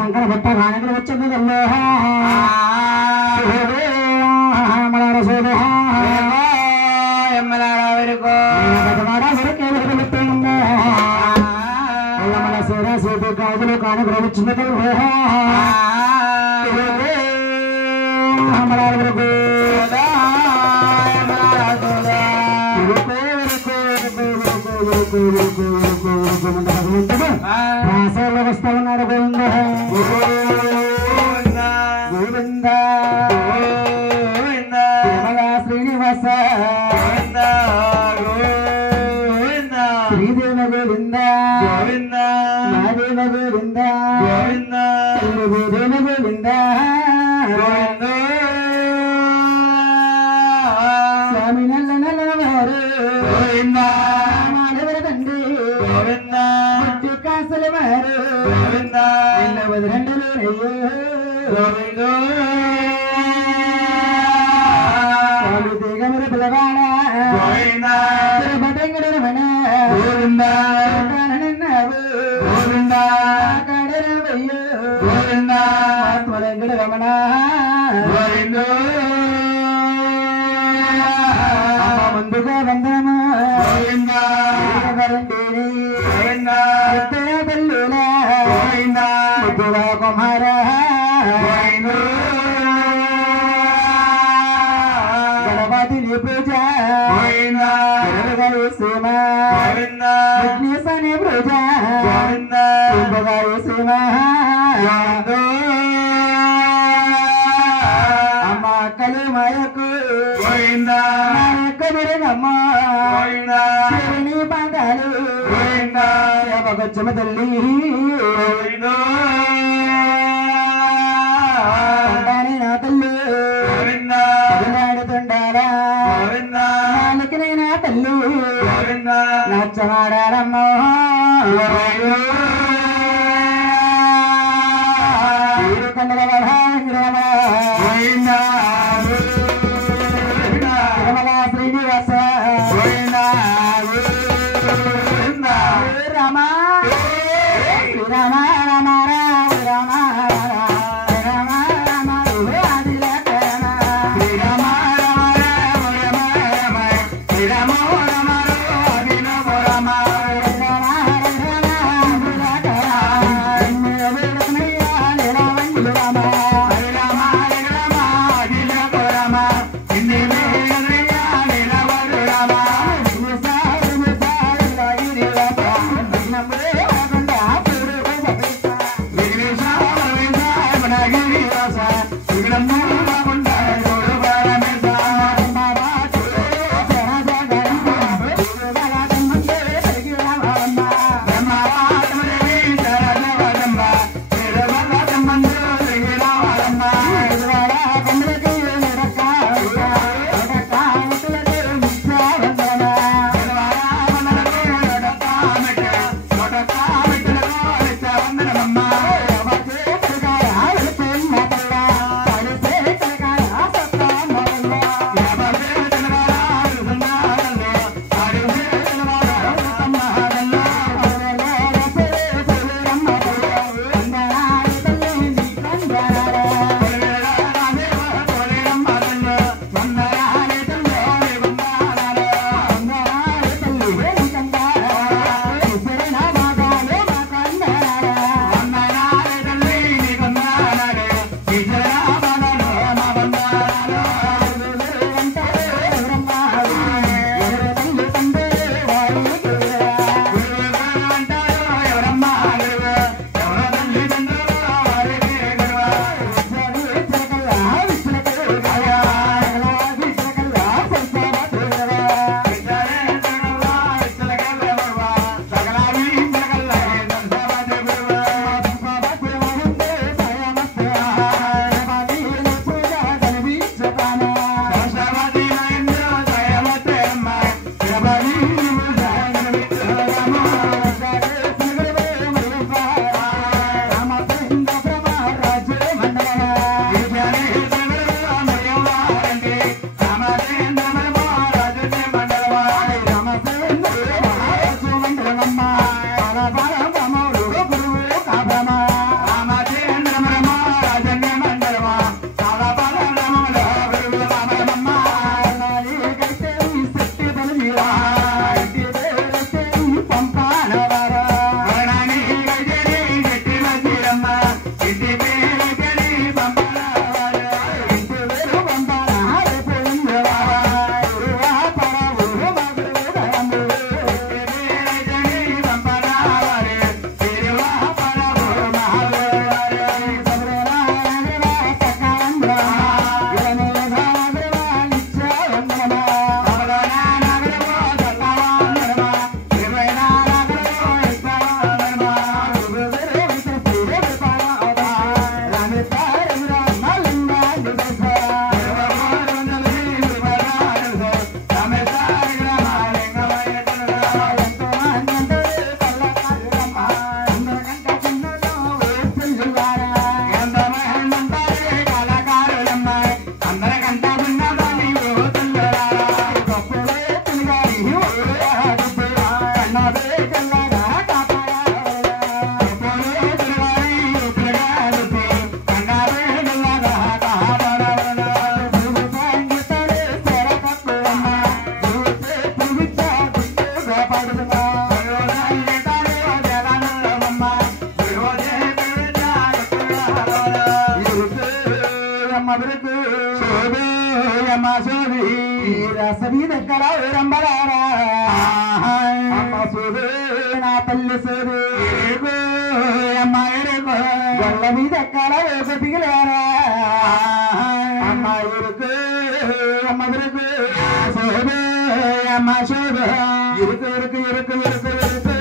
శంకర భట్ట గానకులు వచ్చింది గాజులు కానుకలు వచ్చింది వస్తా ఉన్నారు గోవింద గోవింద శ్రీనివాస శ్రీదేవ గోవింద నాదేవ గోవింద దేవ గోవింద స్వామి నల్ల నల్లవారు మానవర తండ్రి ముట్టి కాసల వారు వదరండలు స్వామి దిగమర పిలవాడ బటంగడరమణ కడరవయ్యో ఆత్మరంగడరమణ ముందుగా వందనము తల్లులా ముద్దుగా కుమార గణపతిని పూజ సీమ విఘ్నేశని పూజ సీమ అమ్మ కలి మాయకు కదిరగమ్మ పాదాలు పగచ్చమ తల్లి నా తల్లి పదిలాడుతుండారా నాలుకనైనా తల్లి నచ్చమాడారమ్మ కండల శ్రీనివాస రామ శ్రీరామ రామ రామ రామ రామ ఆదిలకరణ శ్రీరామ రామ శ్రీరామ రామ అభినవ రామ మధురకు సోదయమ్మ సోది రసవి దగ్గర రంబలారా అమ్మ సోదే నా తల్లి సోది అమ్మ ఎరుకు గొల్ల మీద ఎక్కల వేస పిగిలారా అమ్మ ఎరుకు మధురకు సోదయమ్మ సోద ఇరుకు ఇరుకు ఇరుకు ఇరుకు ఇరుకు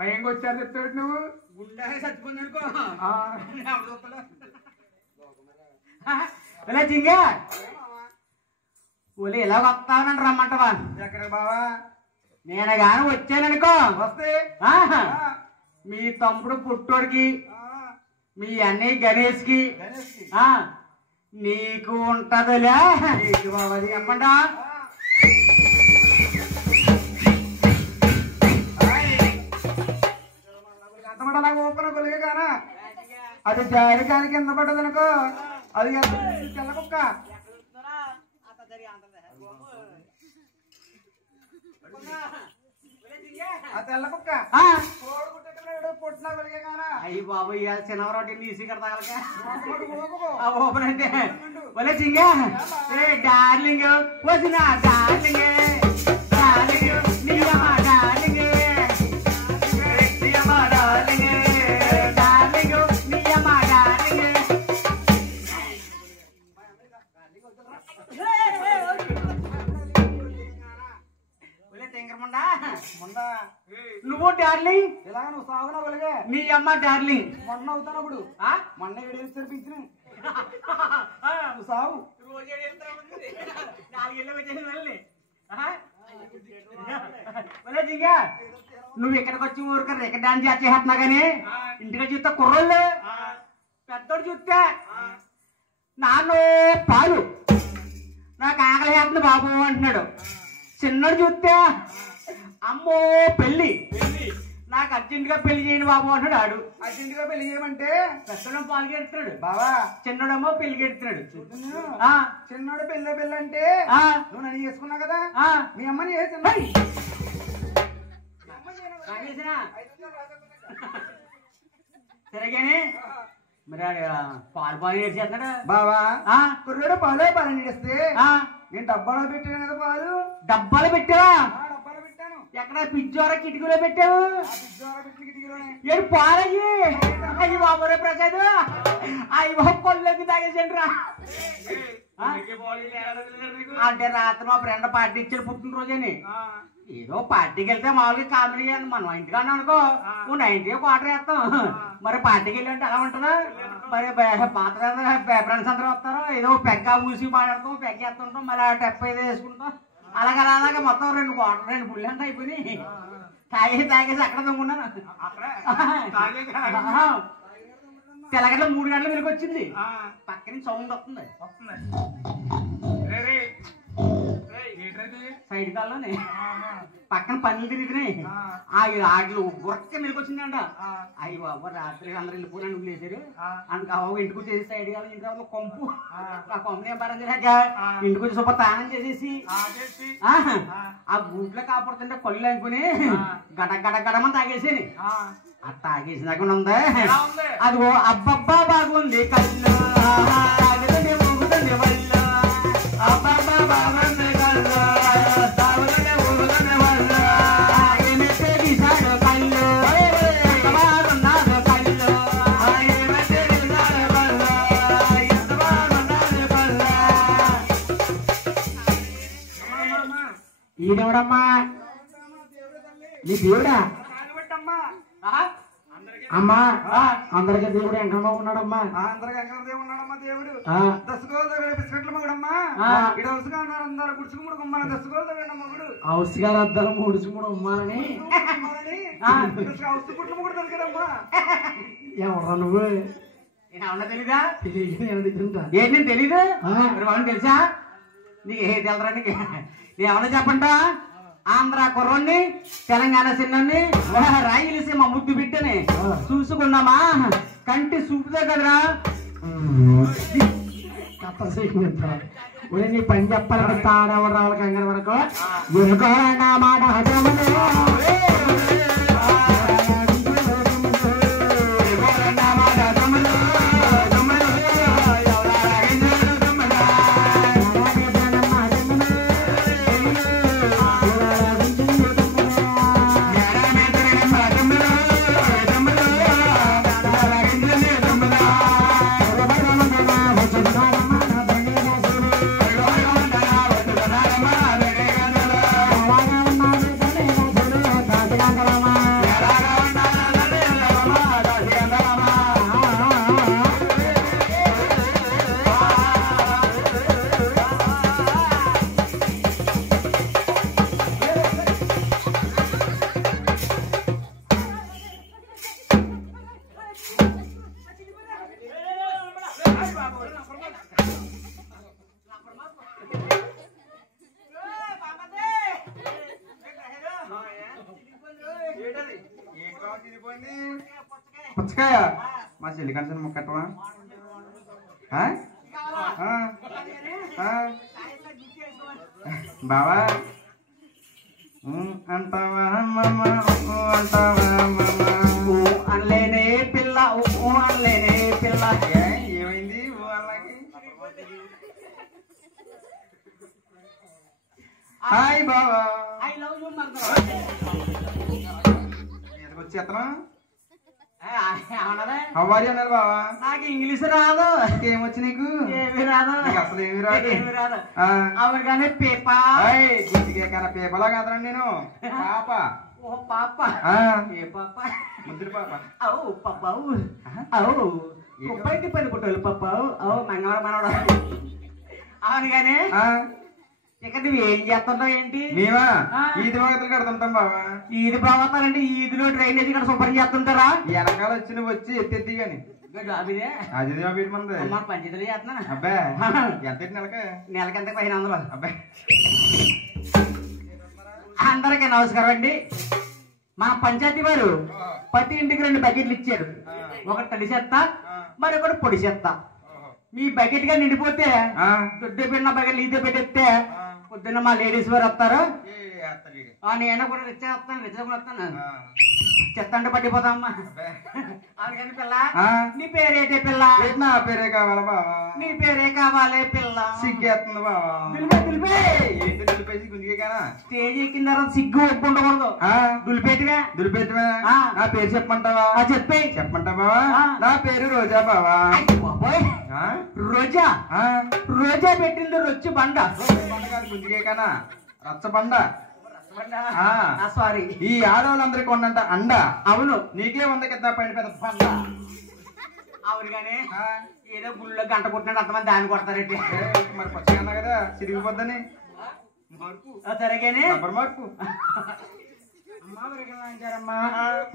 భయంగా చెప్తాడు నువ్వు గుండె చచ్చిపోయింది అనుకో చింగా ఒలి ఎలా వస్తావనండి రమ్మంటవా ఎక్కడ బావా నేను గాని వచ్చాననుకో వస్తే మీ తమ్ముడు పుట్టోడికి మీ అన్నయ్య గణేష్ కి నీకు ఉంటదిలే బాబా చెప్పండా అది జారికాని కింద పడ్డదనుకో అది తెల్ల కుక్క ఆ తెల్ల కుక్క పుట్టినా వెలిగే కానా అయ్యి బాబు ఇవాళ చిన్నవరోటి నీసి కడతాగలక ఓపెన్ అంటే ఒలే చింగా ఏ డార్లింగ్ వచ్చిన డార్లింగ్ డార్లింగ్ నీయమ్మ డార్లింగ్ నీయమ్మ డార్లింగ్ నువ్వు డార్లింగ్ ఇలా నువ్వు సాగునవలుగా నీ అమ్మ డార్లింగ్ మొన్న అవుతానప్పుడు మొన్న ఏడు తెరిపించిన నువ్వు సాగు నువ్వు ఇక్కడికి వచ్చి ఊరిక రిక డాన్స్ చేస్తున్నా గానీ ఇంటికి చూస్తే కుర్రోళ్ళు పెద్దోడు చూస్తే నాన్న పాలు నాకు ఆకలి చేస్తుంది బాబు అంటున్నాడు. చిన్నోడు చూస్తే అమ్మో పెళ్ళి నాకు అర్జెంట్ గా పెళ్లి చేయండి బాబు అంటాడు. ఆడు అర్జెంట్ గా పెళ్లి చేయమంటే పెద్దోడు పాలు గెడుతున్నాడు బావా, చిన్నోడేమో పెళ్లి గెడుతున్నాడు. చిన్నోడు పెళ్ళి అంటే నువ్వు నన్ను చేసుకున్నావు కదా, మీ అమ్మని సరేగాని మరి పాలు పాలు చేస్తున్నాడు బావా. కుర్రాడు పాలే పాలు నీడిస్తే నేను డబ్బాలో పెట్టాను కదా పాలు. డబ్బాలు పెట్టావా? డబ్బాలో పెట్టాను. ఎక్కడ పిజ్జోర కిటికీలో పెట్టావు? ఏడు పాలయ్యి అయ్యి బాబురే ప్రసాద్ అయ్యి బాబు కొల్లోకి తాగేసండి రా. అంటే రాత్రి మా ఫ్రెండ్ పార్టీ ఇచ్చాడు పుట్టినరోజని. ఏదో పార్టీకి వెళ్తే మామూలుగా కామెడీ అని మనం ఇంటికన్నా అనుకో 90 క్వార్టర్ వేస్తాం. మరి పార్టీకి వెళ్ళి అంటే అలా ఉంటుందా? మరి పాత ఫ్రెండ్స్ అందరూ వస్తారు, ఏదో పెగ్గ మూసి మాట్లాడతాం, పెగ్గ వేస్తుంటాం, మళ్ళీ టెప్ అయితే వేసుకుంటాం. అలాగే మొత్తం 2 క్వార్టర్ 2 పుల్లి అంతా అయిపోయి తాగేసి అక్కడ తమ్మున్నాను. తెల్లగడ్డ 3 గంటల వెలుగు వచ్చింది, పక్కన సౌండ్ వస్తుంది. సైడ్ కాల్లోనే పక్కన పనులు తిరుగుతున్నాయి. ఆటలు గురక్క మెలకు వచ్చిందంట. అయ్యి బాబు రాత్రి అందరూ వెళ్ళిపోయినా నువ్వు లేచారు అందుకు ఇంటికి వచ్చేసి సైడ్ కాలం ఇంటి తర్వాత కొంపు ఆ కొంపనే పరం చేశాక ఇంటికి వచ్చి సూపర్ తానం చేసేసి ఆ గూట్లో కాపాడుతుంటే కళ్ళు అనుకుని గడమని తాగేసాను. అది తాగేసినాక ఉందా అదిగో అబ్బబ్బా బాగుంది కళ్ళు ఊగుతుంది వల్ల అబ్బబ్బా బాగుంది కళ్ళు తాగుతుంటే ఊగుతుంది వల్ల ఏమైతే తీసాడు కళ్ళు బాగున్నాడు కళ్ళు ఏమైతే తీసాడు కళ్ళు ఎంత బాగున్నాడు కళ్ళు. ఈడెవడమ్మా నీ దేవుడా? అమ్మా అందరికీ దేవుడు వెంకటమ్మ ఉన్నాడమ్మా. అందరికి వెంకటదేవుడు ఉన్నాడమ్మా. దేవుడు దశగోలు బిస్కెట్ల మగుడమ్మా. ఇక్కడ అందరూ గుడుచుకుముడు గుమ్మాలి దశగోలు మగుడు హౌస్ గారు అద్దరు ముడుచుముడు ఉమ్మాలని హౌస్ గుడ్ల మగుడు దొరికాడమ్మా. ఎవరా నువ్వు? ఏమన్నా తెలీదా? ఏంటి నేను తెలీదు వాళ్ళని తెలుసా? నీకు ఏ తెలరా? నీకు ఏమన్నా చెప్పంటా? ఆంధ్ర కుర్రోని తెలంగాణ చిన్నని రాయలసీమ ముద్దు బిడ్డని చూసుకున్నామా కంటి చూపుదే కదరా. నీ పని చెప్పాలంటే తాడవడం రావాలి కంగారు వరకు నా మాట పుచ్చకాయ మా చెల్లి కనసని మొక్కటవా? బావా అంటావా మామ అంటావా మామ అనలేనే పిల్ల అనలేనే పిల్ల. ఏమైంది వాళ్ళకి? హాయ్ బావా ఐ లవ్ యూ వచ్చేతనా హవారి అన్నారు బావా. నాకు ఇంగ్లీష్ రాదు. ఇంకేమొచ్చి నీకు? ఏమి రాదు. అసలు ఏమి రాదు. ఏమి రాదు. అవును కానీ పేపా పేపలా కాదరండి నేను. పాప. ఓ పాప. ఏ పాప? ముద్దులు పాప. అవు పాప. అవు బయట పని పుట్టాలి పాప. అవు మంగళవారం మనవడ. అవును కానీ ఇక నువ్వు ఏం చేస్తుంటావు ఏంటి? మేమా ఈది భాగతలు కడుతుంటాం బావా. ఈది భాగవతాలంటే ఈదిలో డ్రైనేజ్ ఇక్కడ శుభ్రం చేస్తుంటారా? వెనకాల వచ్చి నువ్వు వచ్చి ఎత్తి గాని అది మంది పంచాయతీలో చేస్తున్నా. అబ్బా ఎంత నెలకి ఎంత 500. అబ్బాయి అందరికీ నమస్కారం అండి. మన పంచాయతీ వారు ప్రతి ఇంటికి 2 బకెట్లు ఇచ్చారు. ఒకటి తడి చెత్త, మరొకటి పొడి చెత్త. మీ బకెట్ గా నిండిపోతే దొడ్డు పెట్టిన బకెట్లు ఇదే పెట్టేస్తే పొద్దున్న మా లేడీస్ వారు వస్తారు. నేను కూడా రిచ్చేస్తాను వస్తాను. చెత్త అంటే పట్టిపోతామ్మా. అందుకని పిల్ల నీ పేరేటే పిల్ల? నా పేరే కావాలా బావా. నీ పేరే కావాలి పిల్ల. సిగ్గేస్తుంది బావా. స్టేజ్ ఎక్కిన తర్వాత సిగ్గు ఒప్పు ఉండకూడదు. దులిపేటివే. నా పేరు చెప్పమంటావా? చెప్పమంటావా? నా పేరు రోజా బావా. రోజా? రోజా పెట్టింది రొచ్చి బండ. గుంజిగే కానా రచ్చబండ. సారీ. ఈ ఆడవాళ్ళందరికీ ఉండంట అండ. అవును. నీకే ఉంది కదా పైన పెద్ద బండ. అవును కానీ ఏదో గుళ్ళో గంట కొట్టినట్టు అంతమంది దాన్ని కొడతారంటే మరి పచ్చగన్నా కదా సిరిగిపోద్దని సరేగానే మార్పు.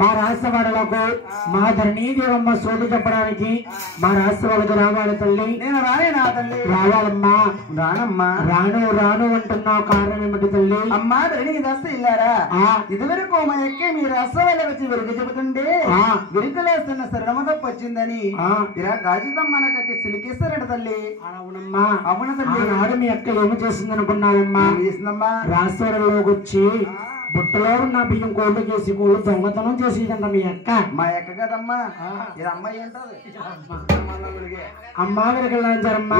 మా రాష్ట్రవాడలకు మా ధరణీదేవమ్మ సోటు చెప్పడానికి మా రాష్ట్రవాళ్ళకు రావాలి తల్లి. నేను రానేనా తల్లి? రావాలమ్మా. రానమ్మా. రాను అంటున్నావు, కారణం ఏమిటి తల్లి? అమ్మా ధరణికి దస్త ఇల్లారా? ఇదివరకు మా ఎక్కి మీ రాష్ట్రవాళ్ళ వచ్చి విరుగు చెబుతుండే విరుకులేస్తున్న శరణమ తప్పు వచ్చిందని ఇలా గాజుతమ్మన కట్టి సిలికేస్తారట తల్లి. అవునమ్మా. అవును తల్లి. నాడు మీ అక్క ఏమి చేసింది అనుకున్నావమ్మా? చేసిందమ్మా. రాష్ట్రవాళ్ళలోకి వచ్చి బుట్టలో ఉన్న బియ్యం కోళ్ళు చేసి కోళ్ళు దొంగతనం చేసేదంట మీ అక్క. మా అక్క కదమ్మా. ఇది అమ్మాయి ఏంటది? అమ్మా విరగలంజరమ్మా.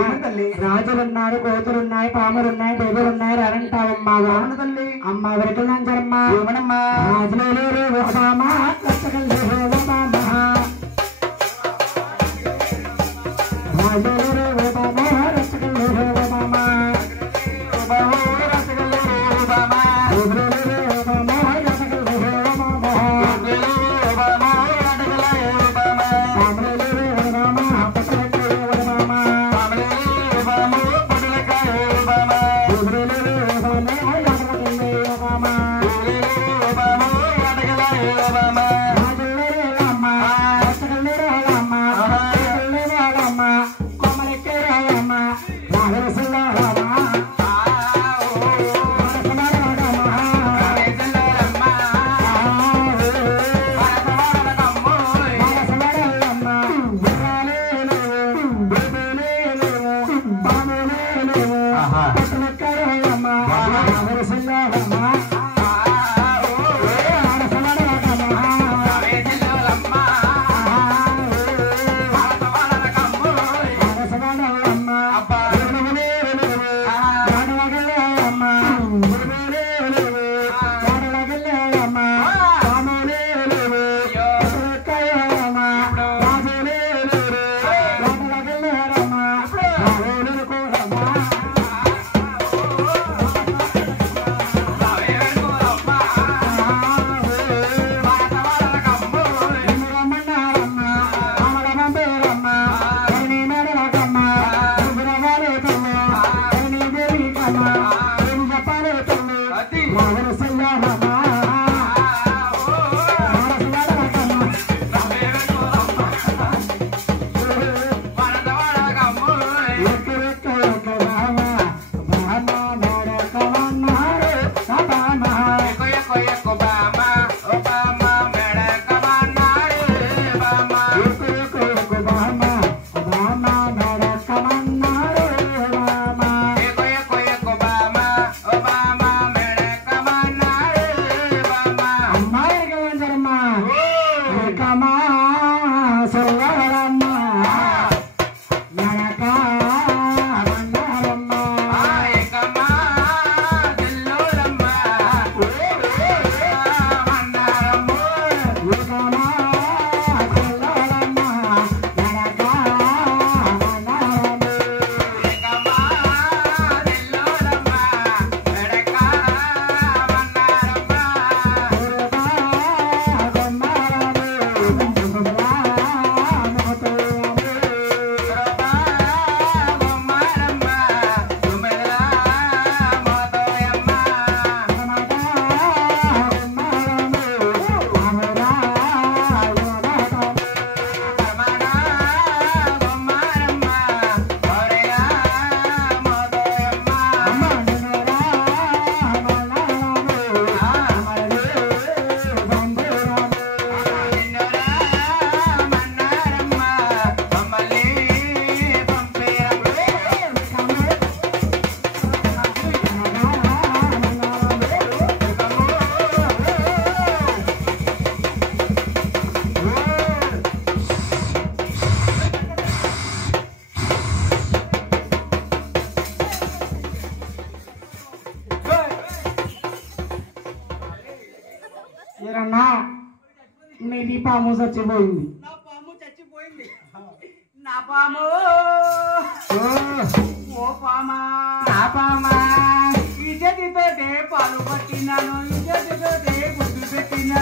రాజులున్నారు, కోతులున్నాయి, పాములున్నాయి, బెదులున్నాయి రారంటావమ్మా. తల్లి అమ్మా విరగలంజరమ్మా. ఏమనమ్మా? రాజులు ఏరన్నా మీది పాము చచ్చిపోయింది. నా పాము చచ్చిపోయింది. నా పాము ఓ పామా నా పామా ఈ చేతితోటే పాలు పట్టినాను, ఈ చేతితోటే గుడ్డు పెట్టినాను.